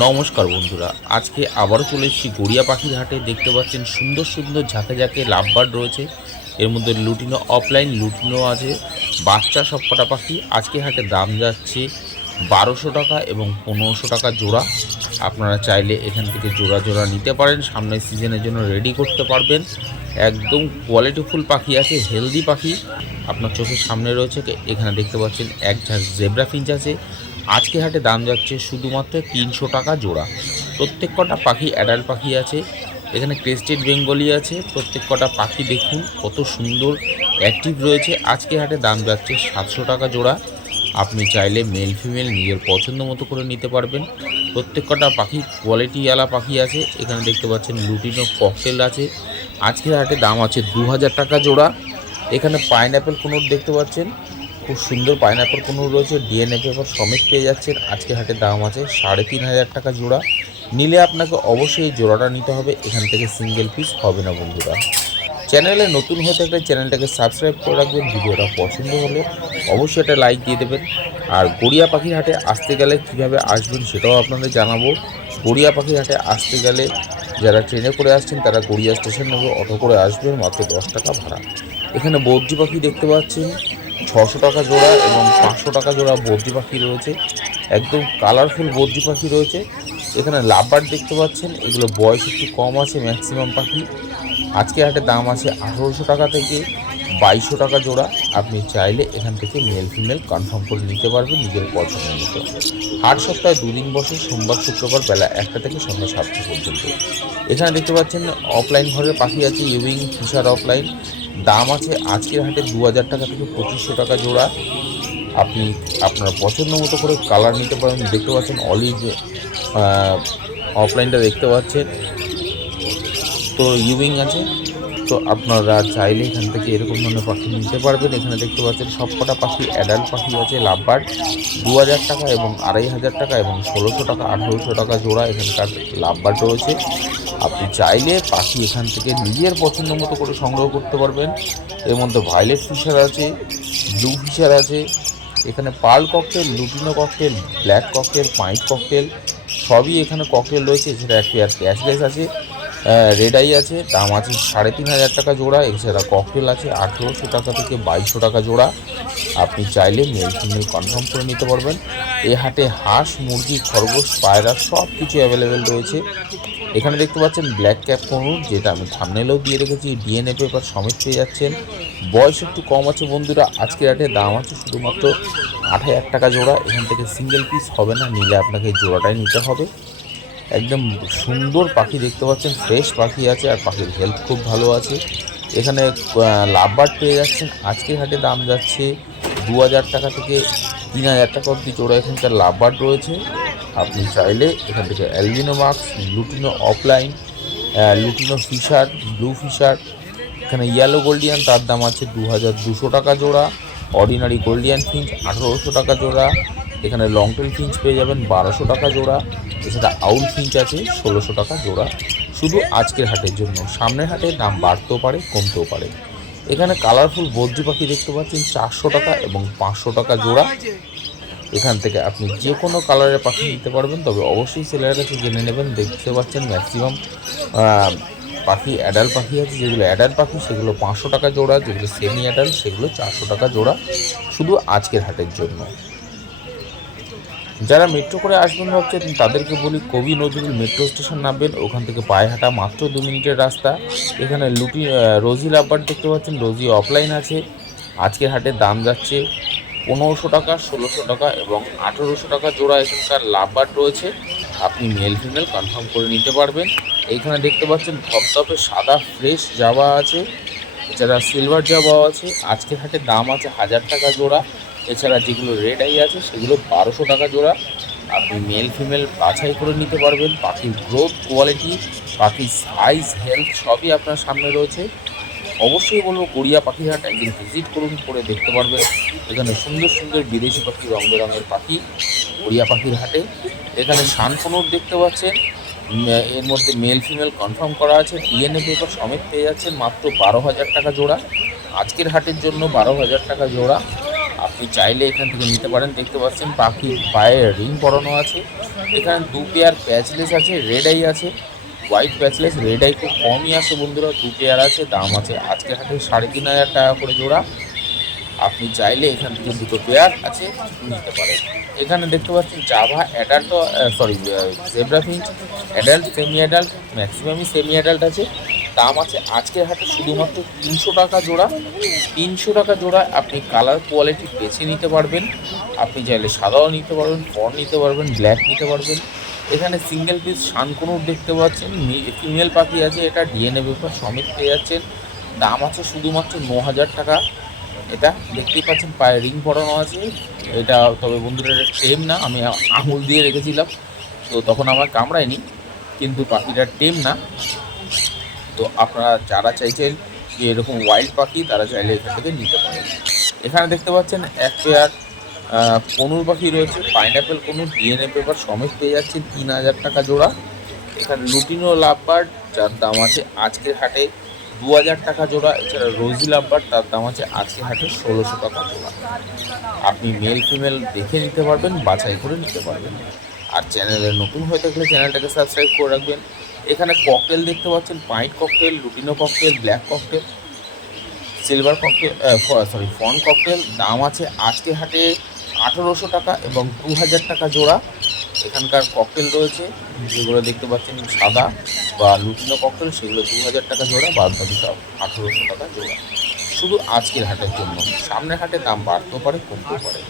নমস্কার বন্ধুরা, আজকে আবারও চলে এসেছি গড়িয়া পাখির হাটে। দেখতে পাচ্ছেন সুন্দর সুন্দর ঝাঁকে ঝাঁকে লাভবার্ড রয়েছে। এর মধ্যে লুটিনো অফলাইন, লুটিনো আছে, বাচ্চা সবকটা পাখি। আজকে হাটে দাম যাচ্ছে 1200 টাকা এবং 1500 টাকা জোড়া। আপনারা চাইলে এখান থেকে জোড়া জোড়া নিতে পারেন, সামনের সিজনের জন্য রেডি করতে পারবেন। একদম কোয়ালিটিফুল পাখি আছে, হেলদি পাখি আপনার চোখের সামনে রয়েছে। এখানে দেখতে পাচ্ছেন এক ঝাঁক জেব্রা ফিঞ্চ আছে। আজকে হাটে দাম যাচ্ছে শুধুমাত্র 300 টাকা জোড়া। প্রত্যেক কটা পাখি অ্যাডাল্ট পাখি আছে। এখানে ক্রেস্টেড বেঙ্গলি আছে। প্রত্যেক কটা পাখি দেখুন কত সুন্দর অ্যাক্টিভ রয়েছে। আজকে হাটে দাম যাচ্ছে 700 টাকা জোড়া। আপনি চাইলে মেল ফিমেল নিজের পছন্দ মতো করে নিতে পারবেন। প্রত্যেক কটা পাখি কোয়ালিটিওয়ালা পাখি আছে। এখানে দেখতে পাচ্ছেন লুটিনো ককটেল আছে। আজকের হাটে দাম আছে 2000 টাকা জোড়া। এখানে পাইনঅ্যাপেল কুনুর দেখতে পাচ্ছেন, খুব সুন্দর পাইনঅ্যাপেল কুনুর রয়েছে, ডিএনএ পেপার সমেত পেয়ে যাচ্ছেন। আজকে হাটে দাম আছে 3500 টাকা জোড়া। নিলে আপনাকে অবশ্যই এই জোড়াটা নিতে হবে, এখান থেকে সিঙ্গেল পিস হবে না বন্ধুরা। চ্যানেলে নতুন হয়ে থাকলে চ্যানেলটাকে সাবস্ক্রাইব করে রাখবেন। ভিডিওটা পছন্দ হলে অবশ্যই একটা লাইক দিয়ে দেবেন। আর গড়িয়া পাখির হাটে আসতে গেলে কীভাবে আসবেন সেটাও আপনাদের জানাবো। গড়িয়া পাখির হাটে আসতে গেলে যারা ট্রেনে করে আসছেন তারা গড়িয়া স্টেশন নেবে, অটো করে আসবেন, মাত্র 10 টাকা ভাড়া। এখানে বদ্রি পাখি দেখতে পাচ্ছেন 600 টাকা জোড়া এবং 500 টাকা জোড়া বদ্রি পাখি রয়েছে। একদম কালারফুল বদ্রি পাখি রয়েছে। এখানে লাভবার্ড দেখতে পাচ্ছেন, এগুলো বয়স একটু কম আছে ম্যাক্সিমাম পাখি। আজকে হাটে দাম আছে 1800 টাকা থেকে 2200 টাকা জোড়া। আপনি চাইলে এখান থেকে মেল ফিমেল কনফার্ম করে নিতে পারবেন নিজের পছন্দ মতো। হাট সপ্তাহে 2 দিন বসে, সোমবার শুক্রবার বেলা 1টা থেকে সন্ধ্যা 7টা পর্যন্ত। এখানে দেখতে পাচ্ছেন অফলাইন ঘরের পাখি আছে, ইউইং ফিশার অফলাইন। দাম আছে আজকের হাটে 2000 টাকা থেকে 2500 টাকা জোড়া। আপনি আপনার পছন্দ মতো করে কালার নিতে পারেন। দেখতে পাচ্ছেন অলিভ অফলাইনটা দেখতে পাচ্ছেন, তো ইউইং আছে। তো আপনারা চাইলে এখান থেকে এরকম ধরনের পাখি নিতে পারবেন। এখানে দেখতে পাচ্ছেন সবকটা পাখি অ্যাডাল্ট পাখি আছে। লাভবার্ড 2000 টাকা এবং 2500 টাকা এবং 1600 টাকা 1800 টাকা জোড়া এখানকার লাভবার্ড রয়েছে। আপনি চাইলে পাখি এখান থেকে নিজের পছন্দ মতো করে সংগ্রহ করতে পারবেন। এর মধ্যে ভায়োলেট ফিশার আছে, ব্লু ফিশার আছে। এখানে pearl cockatiel, lutino cockatiel, black cockatiel, pied cockatiel সবই এখানে ককটেল রয়েছে। এছাড়া একটি আর ক্যাশলেস আছে, রেড আই আছে। দাম আছে 3500 টাকা জোড়া। এছাড়া ককটেল আছে 1800 টাকা থেকে 2200 টাকা জোড়া। আপনি চাইলে মেল ফিমেল কনফার্ম করে নিতে পারবেন। এই হাটে হাঁস, মুরগি, খরগোশ, পায়রা সব কিছু অ্যাভেলেবেল রয়েছে। এখানে দেখতে পাচ্ছেন ব্ল্যাক ক্যাপ কনুর, যেটা আমি থাম্বনেলেও দিয়ে রেখেছি, ডিএনএ পেপার সমেত পেয়ে যাচ্ছেন। বয়স একটু কম আছে বন্ধুরা। আজকের হাটে দাম আছে শুধুমাত্র 8000 টাকা জোড়া। এখান থেকে সিঙ্গেল পিস হবে না, নিলে আপনাকে জোড়াটাই নিতে হবে। একদম সুন্দর পাখি দেখতে পাচ্ছেন, ফ্রেশ পাখি আছে আর পাখির হেলথ খুব ভালো আছে। এখানে লাভবার্ড পেয়ে যাচ্ছেন। আজকের হাটে দাম যাচ্ছে 2000 টাকা থেকে 3000 টাকা অবধি জোড়া এখানকার লাভবার্ড রয়েছে। আপনি চাইলে এখান থেকে albino mask, lutino opaline, lutino Fischer, blue Fischer, এখানে ইয়েলো গোল্ডিয়ান, তার দাম আছে 2200 টাকা জোড়া। অর্ডিনারি গোল্ডিয়ান ফিঞ্চ 1800 টাকা জোড়া। এখানে লংটেল ফিঞ্চ পেয়ে যাবেন 1200 টাকা জোড়া। এছাড়া আউল ফিঞ্চ আছে 1600 টাকা জোড়া। শুধু আজকের হাটের জন্য, সামনের হাটে দাম বাড়তেও পারে কমতেও পারে। এখানে কালারফুল বদ্রি পাখি দেখতে পাচ্ছেন 400 টাকা এবং 500 টাকা জোড়া। এখান থেকে আপনি যে কোনো কালারের পাখি নিতে পারবেন, তবে অবশ্যই সেলের কাছে জেনে নেবেন। দেখতে পাচ্ছেন ম্যাক্সিমাম পাখি অ্যাডাল্ট পাখি আছে। যেগুলো অ্যাডাল্ট পাখি সেগুলো 500 টাকা জোড়া, যেগুলো সেমি অ্যাডাল্ট সেগুলো 400 টাকা জোড়া, শুধু আজকের হাটের জন্য। যারা মেট্রো করে আসবেন ভাবছেন তাদেরকে বলি, কবি নজরুল মেট্রো স্টেশন নামবেন, ওখান থেকে পায়ে হাঁটা মাত্র 2 মিনিটের রাস্তা। এখানে রোজি লাভবার্ড দেখতে পাচ্ছেন, রোজি অফলাইন আছে। আজকের হাটে দাম যাচ্ছে 1500 টাকা, 1600 টাকা এবং 1800 টাকা জোড়া এখানকার লাভবার্ড রয়েছে। আপনি মেল ফিমেল কনফার্ম করে নিতে পারবেন। এইখানে দেখতে পাচ্ছেন ধপধপে সাদা ফ্রেশ জাবা আছে। এছাড়া সিলভার জাবাও আছে। আজকের হাটে দাম আছে 1000 টাকা জোড়া। এছাড়া যেগুলো রেড আই আছে সেগুলো 1200 টাকা জোড়া। আপনি মেল ফিমেল বাছাই করে নিতে পারবেন। পাখির গ্রোথ, কোয়ালিটি, পাখির সাইজ, হেলথ সবই আপনার সামনে রয়েছে। অবশ্যই বলবো গড়িয়া পাখির হাট একদিন ভিজিট করুন, করে দেখতে পারবেন। এখানে সুন্দর সুন্দর বিদেশি পাখি, রং বেরঙের পাখি গড়িয়া পাখির হাটে। এখানে শানকনুর দেখতে পাচ্ছেন, এর মধ্যে মেল ফিমেল কনফার্ম করা আছে। ডিএনএ পেপার সমেত পেয়ে যাচ্ছেন মাত্র 12,000 টাকা জোড়া। আজকের হাটের জন্য 12,000 টাকা জোড়া। আপনি আপনি চাইলে এখান থেকে নিতে পারেন। দেখতে পাচ্ছেন পাখির পায়ে রিং পরানো আছে। এখানে 2 পেয়ার প্যাচলেস আছে, রেড আই আছে, হোয়াইট প্যাচলেস। রেড আই খুব কমই আসে বন্ধুরা, 2 পেয়ার আছে। দাম আছে আজকের হাটে 3,500 টাকা করে জোড়া। আপনি চাইলে এখান থেকে 2 পেয়ার আছে নিতে পারেন। এখানে দেখতে পাচ্ছেন Java adult, zebra Finch adult, semi adult, ম্যাক্সিমামই সেমি অ্যাডাল্ট আছে। দাম আছে আজকের হাটে শুধুমাত্র 300 টাকা জোড়া। 300 টাকা জোড়া। আপনি কালার কোয়ালিটি বেছে নিতে পারবেন। আপনি চাইলে সাদাও নিতে পারবেন, ফর নিতে পারবেন, ব্ল্যাক নিতে পারবেন। এখানে সিঙ্গেল পিস শানকুনুর দেখতে পাচ্ছেন, ফিমেল পাখি আছে, এটা ডিএনএ পেপার সমেত পেয়ে যাচ্ছেন। দাম আছে শুধুমাত্র 9,000 টাকা। এটা দেখতেই পাচ্ছেন পায়ে রিং পরানো আছে। এটা তবে বন্ধুরা এটা টেম না, আমি আঙুল দিয়ে রেখেছিলাম তো তখন আমার কামড়ায়নি, কিন্তু পাখিটা টেম না। তো আপনারা যারা চাইছেন যে এরকম ওয়াইল্ড পাখি তারা চাইলে এখান থেকে নিতে পারেন। এখানে দেখতে পাচ্ছেন এক পেয়ার কনুর পাখি রয়েছে, পাইনঅ্যাপেল কনুর, ডিএনএ পেপার সমেত পেয়ে যাচ্ছে 3,000 টাকা জোড়া। এখানে লুটিনো লাভবার্ড যার দাম আছে আজকের হাটে 2,000 টাকা জোড়া। এছাড়া রোজি লাভবার্ড তার দাম আছে আজকের হাটে 1,600 টাকা জোড়া। আপনি মেল ফিমেল দেখে নিতে পারবেন, বাছাই করে নিতে পারবেন। আর চ্যানেলে নতুন হয়ে থাকলে চ্যানেলটাকে সাবস্ক্রাইব করে রাখবেন। এখানে ককটেল দেখতে পাচ্ছেন, pied cockatiel, lutino cockatiel, black cockatiel, silver cockatiel, fawn cockatiel. দাম আছে আজকের হাটে 1,800 টাকা এবং 2,000 টাকা জোড়া। এখানকার ককটেল রয়েছে যেগুলো দেখতে পাচ্ছেন সাদা বা লুটিনো ককটেল, সেগুলো 2,000 টাকা জোড়া, বাদ বাকি সব 1,800 টাকা জোড়া। শুধু আজকের হাটের জন্য, সামনের হাটে দাম বাড়তেও পারে কমতেও পারে।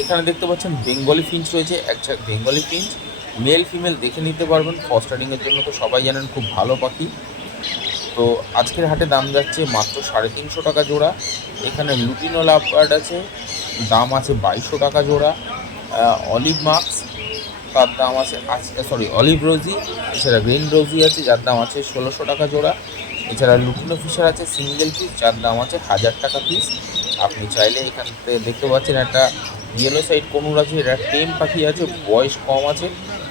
এখানে দেখতে পাচ্ছেন বেঙ্গলি ফিঞ্চ রয়েছে, একটা বেঙ্গলি ফিঞ্চ মেল ফিমেল দেখে নিতে পারবেন। ফস্টারিংয়ের জন্য তো সবাই জানেন খুব ভালো পাখি। তো আজকের হাটে দাম যাচ্ছে মাত্র 350 টাকা জোড়া। এখানে লুটিনো লাভবার্ড আছে, দাম আছে 2,200 টাকা জোড়া। অলিভ মার্কস তার দাম আছে অলিভ রোজি, এছাড়া গ্রিন রোজি আছে যার দাম আছে 1,600 টাকা জোড়া। এছাড়া লুটিনো ফিশার আছে সিঙ্গেল পিস যার দাম আছে 1,000 টাকা পিস। আপনি চাইলে এখান থেকে দেখতে পাচ্ছেন একটা ইয়েলো সাইড কনুর আছে, এটা টেম পাখি আছে, বয়স কম আছে,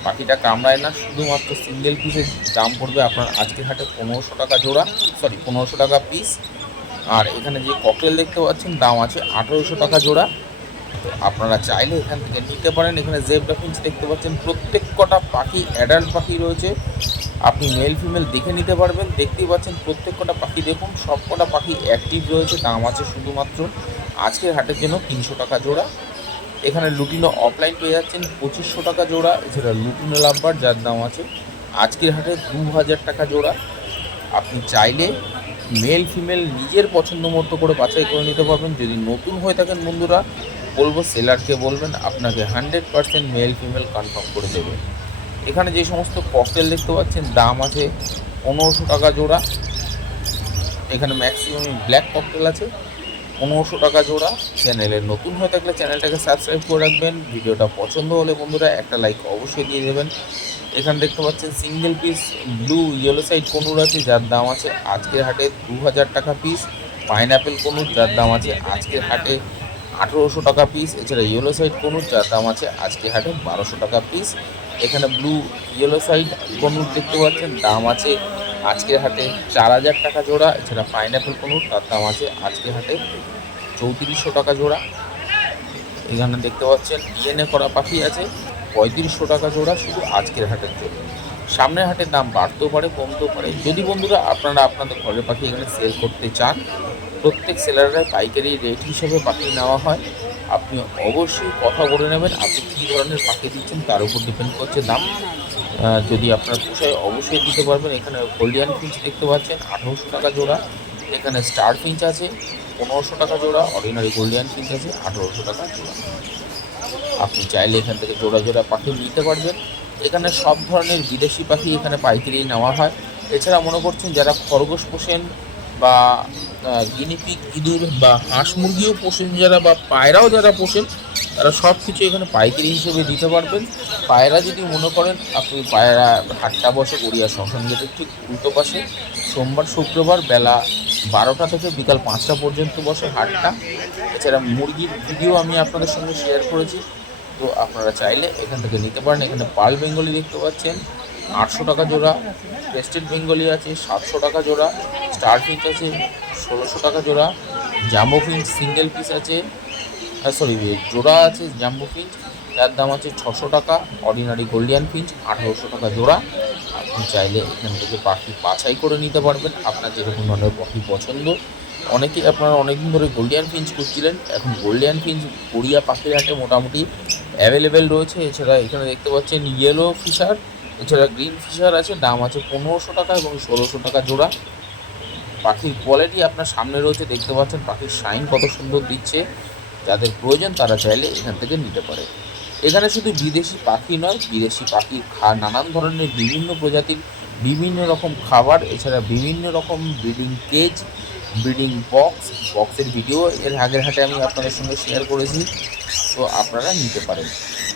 পাখিটা কামড়ায় না। শুধুমাত্র সিঙ্গেল পিসের দাম পড়বে আপনার আজকের হাটে 1,500 টাকা জোড়া, 1,500 টাকা পিস। আর এখানে যে ককটেল দেখতে পাচ্ছেন দাম আছে 1,800 টাকা জোড়া। তো আপনারা চাইলে এখান থেকে নিতে পারেন। এখানে জেব্রা ফিঞ্চ দেখতে পাচ্ছেন, প্রত্যেক কটা পাখি অ্যাডাল্ট পাখি রয়েছে। আপনি মেল ফিমেল দেখে নিতে পারবেন। দেখতেই পাচ্ছেন প্রত্যেক কটা পাখি, দেখুন সব কটা পাখি অ্যাক্টিভ রয়েছে। দাম আছে শুধুমাত্র আজকের হাটের জন্য 300 টাকা জোড়া। এখানে লুটিনো অফলাইন পেয়ে যাচ্ছেন 2,500 টাকা জোড়া। এছাড়া লুটিনো লাভবার্ড যার দাম আছে আজকের হাটে 2,000 টাকা জোড়া। আপনি চাইলে মেল ফিমেল নিজের পছন্দ মতো করে বাছাই করে নিতে পারবেন। যদি নতুন হয়ে থাকেন বন্ধুরা, বলবো সেলারকে বলবেন আপনাকে 100% মেল ফিমেল কনফার্ম করে দেবে। এখানে যে সমস্ত ককটেল দেখতে পাচ্ছেন দাম আছে 1,500 টাকা জোড়া। এখানে ম্যাক্সিমাম ব্ল্যাক ককটেল আছে 1,500 টাকা জোড়া। চ্যানেলে নতুন হয়ে থাকলে চ্যানেলটাকে সাবস্ক্রাইব করে রাখবেন। ভিডিওটা পছন্দ হলে বন্ধুরা একটা লাইক অবশ্যই দিয়ে দেবেন। এখানে দেখতে পাচ্ছেন single piece blue yellow side conure আছে যার দাম আছে আজকের হাটে 2,000 টাকা পিস। পাইনঅ্যাপেল কনুর যার দাম আছে আজকের হাটে 1,800 টাকা পিস। এছাড়া ইয়েলো সাইড কনুর যার দাম আছে আজকের হাটে 1,200 টাকা পিস। এখানে ব্লু ইয়েলো সাইড কনুর দেখতে পাচ্ছেন দাম আছে আজকের হাটে 4,000 টাকা জোড়া। এছাড়া পাইনঅ্যাপেল কনুর তার দাম আছে আজকের হাটে 3,400 টাকা জোড়া। এখানে দেখতে পাচ্ছেন ডিএনএ করা পাখি আছে 3,500 টাকা জোড়া শুধু আজকের হাটের জন্য। সামনের হাটের দাম বাড়তেও পারে কমতেও পারে। যদি বন্ধুরা আপনারা আপনাদের ঘরের পাখি এখানে সেল করতে চান, প্রত্যেক সেলাররাই পাইকারি রেট হিসেবে পাখি নেওয়া হয়। আপনি অবশ্যই কথা বলে নেবেন আপনি কী ধরনের পাখি দিচ্ছেন, তার উপর ডিপেন্ড করছে দাম। যদি আপনার পোষায় অবশ্যই দিতে পারবেন। এখানে গোল্ডিয়ান ফিঞ্চ দেখতে পাচ্ছেন 1,800 টাকা জোড়া। এখানে স্টার ফিঞ্চ আছে 1,500 টাকা জোড়া। অর্ডিনারি গোল্ডিয়ান ফিঞ্চ আছে 1,800 টাকা জোড়া। আপনি চাইলে এখান থেকে জোড়া জোড়া পাখি নিতে পারবেন। এখানে সব ধরনের বিদেশি পাখি এখানে পাইকারি নেওয়া হয়। এছাড়া মনে করছেন যারা খরগোশ পোষেন বা গিনিপিগ ইঁদুর বা হাঁস মুরগিও পোষেন যারা, বা পায়রাও যারা পোষেন, তারা সব কিছু এখানে পাইকারি হিসেবে দিতে পারবেন। পায়রা যদি মনে করেন আপনি, পায়রা হাটটা বসে গড়িয়া শ্মশান গেটের ঠিক উল্টো পাশে, সোমবার শুক্রবার বেলা 12টা থেকে বিকাল 5টা পর্যন্ত বসে হাটটা। এছাড়া মুরগির ভিডিও আমি আপনাদের সঙ্গে শেয়ার করেছি, তো আপনারা চাইলে এখান থেকে নিতে পারেন। এখানে পাল বেঙ্গলি দেখতে পাচ্ছেন 800 টাকা জোড়া। ক্রেস্টেড বেঙ্গলি আছে 700 টাকা জোড়া। স্টার ফিঞ্চ আছে 1,600 টাকা জোড়া। জাম্বো ফিঞ্চ সিঙ্গেল পিস আছে সরি, জোড়া আছে জাম্বো ফিঞ্চ, যার দাম আছে 600 টাকা। অর্ডিনারি গোল্ডিয়ান ফিঞ্চ 1800 টাকা জোড়া। আপনি চাইলে এখান থেকে পাখি বাছাই করে নিতে পারবেন, আপনার যেরকম ধরনের পাখি পছন্দ। অনেকেই আপনারা অনেকদিন ধরে গোল্ডিয়ান ফিঞ্চ খুঁজছিলেন, এখন গোল্ডিয়ান ফিঞ্চ গড়িয়া পাখির হাটে মোটামুটি অ্যাভেলেবেল রয়েছে। এছাড়া এখানে দেখতে পাচ্ছেন ইয়েলো ফিশার, এছাড়া গ্রিন ফিশার আছে, দাম আছে 1500 টাকা এবং 1600 টাকা জোড়া। পাখির কোয়ালিটি আপনার সামনে রয়েছে, দেখতে পাচ্ছেন পাখির শাইন কত সুন্দর দিচ্ছে। যাদের প্রয়োজন তারা চাইলে এখান থেকে নিতে পারে। এখানে শুধু বিদেশি পাখি নয়, বিদেশি পাখির নানান ধরনের বিভিন্ন প্রজাতির বিভিন্ন রকম খাবার, এছাড়া বিভিন্ন রকম ব্রিডিং কেজ, ব্রিডিং বক্সের ভিডিও এর আগের হাটে আমি আপনাদের সঙ্গে শেয়ার করেছি, তো আপনারা নিতে পারেন।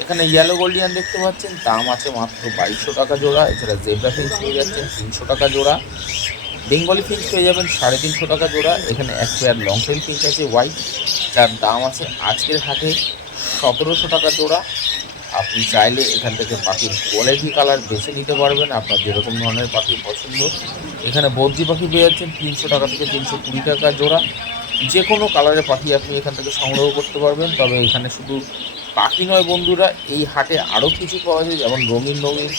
এখানে ইয়েলো গোল্ডিয়ান দেখতে পাচ্ছেন, দাম আছে মাত্র 2200 টাকা জোড়া। এছাড়া জেব্রা ফিঞ্চ পেয়ে যাচ্ছেন 300 টাকা জোড়া। বেঙ্গলি ফিঞ্চ পেয়ে যাবেন 350 টাকা জোড়া। এখানে এক পেয়ার লং টেল ফিঞ্চ আছে হোয়াইট, যার দাম আছে আজকের হাটে 1700 টাকা জোড়া। আপনি চাইলে এখান থেকে পাখির কোয়ালিটি কালার বেছে নিতে পারবেন, আপনার যেরকম ধরনের পাখি পছন্দ। এখানে বদ্রি পাখি পেয়ে যাচ্ছেন 300 টাকা থেকে 320 টাকা জোড়া। যে কোনো কালারের পাখি আপনি এখান থেকে সংগ্রহ করতে পারবেন। তবে এখানে শুধু পাখি নয় বন্ধুরা, এই হাটে আরও কিছু পাওয়া যায়, যেমন রঙিন রঙিন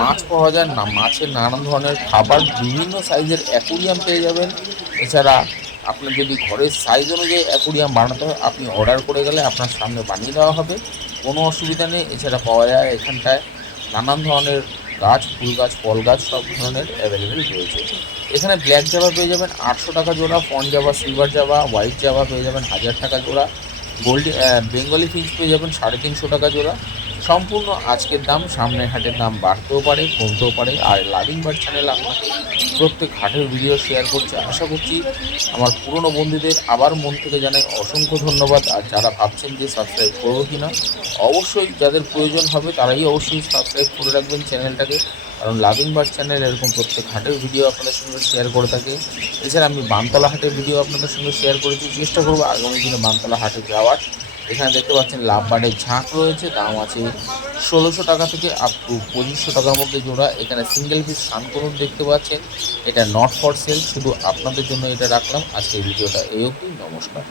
মাছ পাওয়া যায়, না মাছের নানান ধরনের খাবার, বিভিন্ন সাইজের অ্যাকুরিয়াম পেয়ে যাবেন। এছাড়া আপনার যদি ঘরের সাইজ অনুযায়ী অ্যাকুরিয়াম বানাতে হয়, আপনি অর্ডার করে গেলে আপনার সামনে বানিয়ে দেওয়া হবে, কোনো অসুবিধা নেই। এছাড়া পাওয়া যায় এখানটায় নানান ধরনের গাছ, ফুল গাছ, ফল গাছ, সব ধরনের অ্যাভেলেবেল রয়েছে। এখানে ব্ল্যাক জাভা পেয়ে যাবেন 800 টাকা জোড়া, fawn Java, silver Java, white Java পেয়ে যাবেন 1000 টাকা জোড়া। বেঙ্গলি ফিঞ্চ পেয়ে যাবেন 350 টাকা জোড়া। সম্পূর্ণ আজকের দাম, সামনের হাটের দাম বাড়তেও পারে কমতেও পারে। আর লাভিং বার্ড চ্যানেল আপনাকে প্রত্যেক হাটের ভিডিও শেয়ার করছে। আশা করছি আমার পুরনো বন্ধুদের আবার মন থেকে জানাই অসংখ্য ধন্যবাদ। আর যারা ভাবছেন যে সাবস্ক্রাইব করবো কি না, অবশ্যই যাদের প্রয়োজন হবে তারাই অবশ্যই সাবস্ক্রাইব করে রাখবেন চ্যানেলটাকে, কারণ লাভিং বার্ড চ্যানেল এরকম প্রত্যেক হাটের ভিডিও আপনাদের সঙ্গে শেয়ার করে থাকে। এছাড়া আমি বানতলা হাটের ভিডিও আপনাদের সঙ্গে শেয়ার করেছি, চেষ্টা করবো আগামী দিনে বানতলা হাটে যাওয়ার। এখানে দেখতে পাচ্ছেন লাভবার্ডের ঝাঁক রয়েছে, দাম আছে 1600 টাকা থেকে আপ টু 2500 টাকার মধ্যে জোড়া। এখানে সিঙ্গেল পিস শানকনুর দেখতে পাচ্ছেন, এটা নট ফর সেল, শুধু আপনাদের জন্য এটা রাখলাম। আজকের ভিডিওটা এই অবধি, নমস্কার।